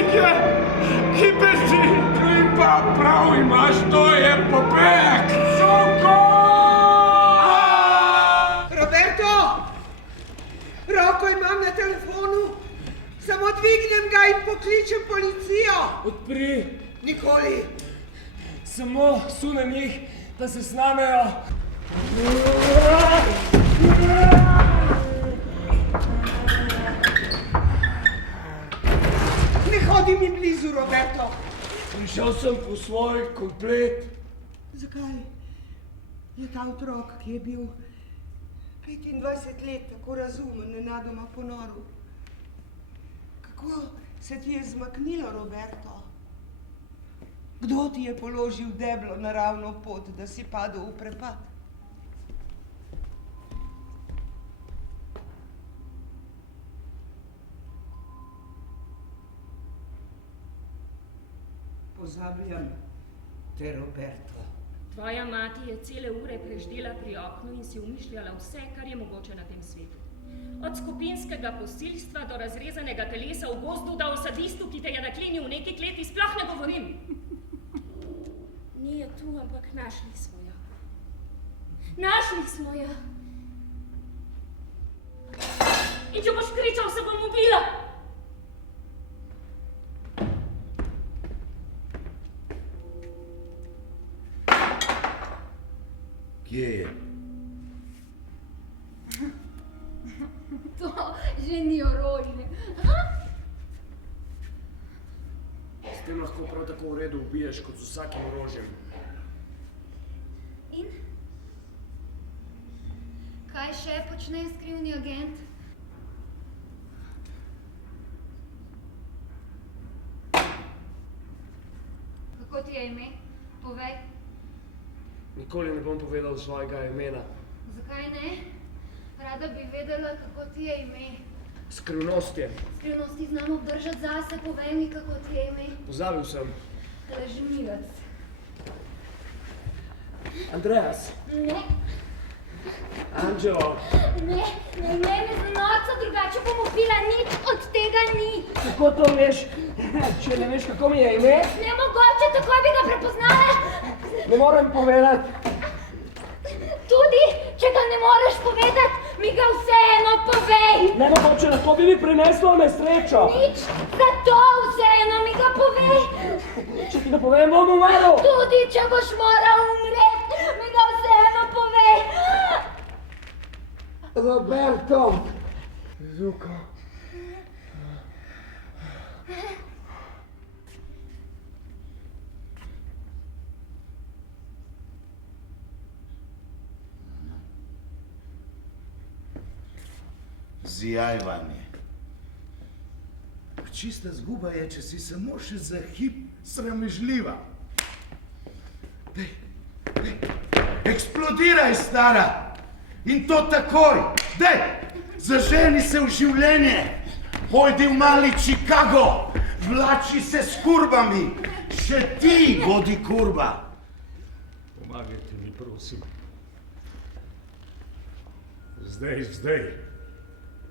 Bojnik je, ki beži. Klipa, prav imaš, to je pobeg. Zuko! Roberto! Roko imam na telefonu. Samo dvignem ga in pokličem policijo. Odpri. Nikoli. Samo sunem jih, da se snamejo. Ne hodi mi blizu, Roberto. Prišel sem po svoj komplet. Zakaj je ta otrok, ki je bil 25 let tako razumen, nenadoma ponoril? Kako se ti je zmaknilo, Roberto? Kdo ti je položil deblo na ravno pot, da si padel v prepad? Pozabljam te, Roberto. Tvoja mati je cele ure preždela pri oknu in si umišljala vse, kar je mogoče na tem svetu. Od skupinskega posilstva do razrezanega telesa v gozdu, da o sadistu, ki te je naklenil v neki kleti, sploh ne govorim. Ni je tu, ampak našli smo jo. Našli smo jo. In če boš kričal, se bom ubila. Kje je? To že ni orožje. S tem lahko prav tako v redu ubiješ kot z vsakim orožjem. In? Kaj še počne skrivni agent? Kako ti je ime? Povej. Nikoli ne bom povedal svojega imena. Zakaj ne? Rada bi vedela, kako ti je ime. Skrivnost je. Skrivnosti znam obdržati zase, povej mi, kako ti je ime. Pozabil sem. Lažnivec. Andreas. Ne. Anđelo. Ne, ne imej me za norca, drugače bom upila, nič od tega ni. Kako to veš, če ne veš, kako mi je ime? Nemogoče, takoj bi ga prepoznala. Ne morem povedati. Tudi, če ga ne moreš povedati, mi ga vseeno povej. Nemogoče, lahko bi mi prineslo nesrečo. Nič, zato vseeno mi ga povej. Če ti ne povem, bom umrl. Tudi, če boš moral umreti, mi ga vseeno povej. Roberto. Zuko. Zijaj vanje. Čista zguba je, če si samo še za hip sramežljiva. Dej, eksplodiraj, stara! In to takoj! Dej, zaženi se v življenje! Pojdi v mali Chicago! Vlači se s kurbami! Še ti bodi kurba! Pomagajte mi, prosim. Zdaj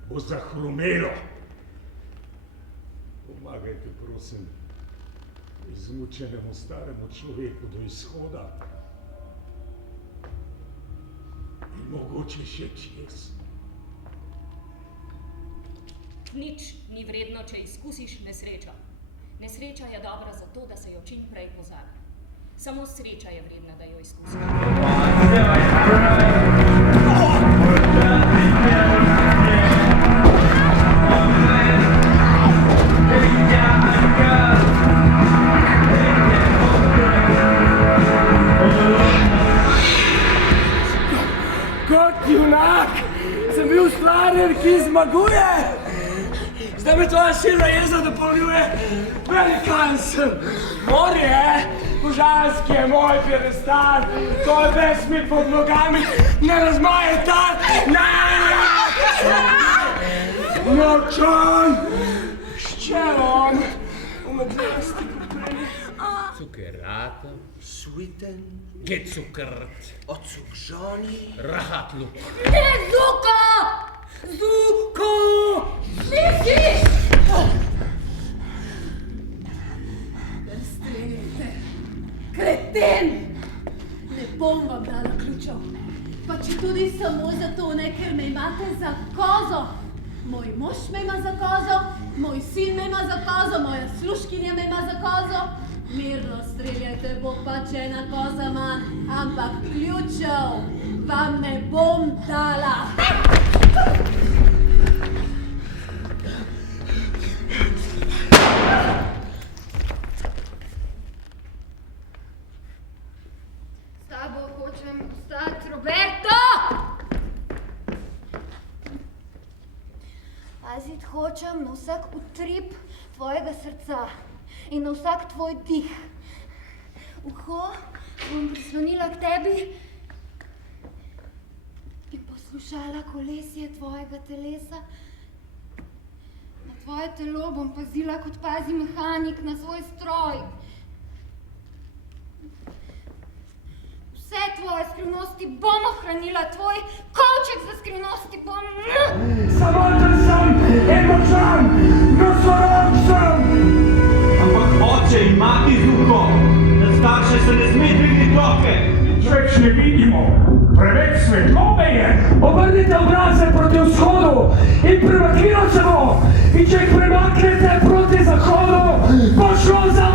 bo zahrumelo. Pomagajte, prosim, izmučenemu staremu človeku do izhoda. In mogoče še čez. Nič ni vredno, če izkusiš nesrečo. Nesreča je dobra zato, da se jo čim prej pozabi. Samo sreča je vredna, da jo izkusiš. Kot junak sem bil stvarjen, ki zmaguje. Zdaj me tvoja silna jeza dopolnjuje. Velikan sem. Morje, Božanski je moj piedestal. To je ves mi pod nogami. Ne razmaje tak. Močan. Ščeron. Umedljasti kuprej. Zuccherata, Sweeten, gezuckert, odsukžoni. rahatluk. Ne, Zuko! Zuko! Slišiš? ključev. Pa če tudi samo zato, ne, ker me imate za kozo. Moj mož me ima za kozo, moj sin me ima za kozo, moja služkinja me ima za kozo. Mirno streljajte, bo pač ena koza manj, ampak ključev vam ne bom dala. S tabo hočem ostati, Roberto! Paziti hočem na vsak utrip tvojega srca in na vsak tvoj dih. Uho bom prislonila k tebi in poslušala kolesje tvojega telesa. Na tvoje telo bom pazila, kot pazi mehanik na svoj stroj. Vse tvoje skrivnosti bom ohranila, tvoj kovček za skrivnosti bom... Samoten sem in močan, nosorog sem! Ampak oče in mati Zuko, na starše se ne sme dvigniti roke. Več ne vidimo, preveč svetlobe je. Obrnite obraze proti vzhodu in premaknilo se bo. In če jih premaknete proti zahodu, bo šlo za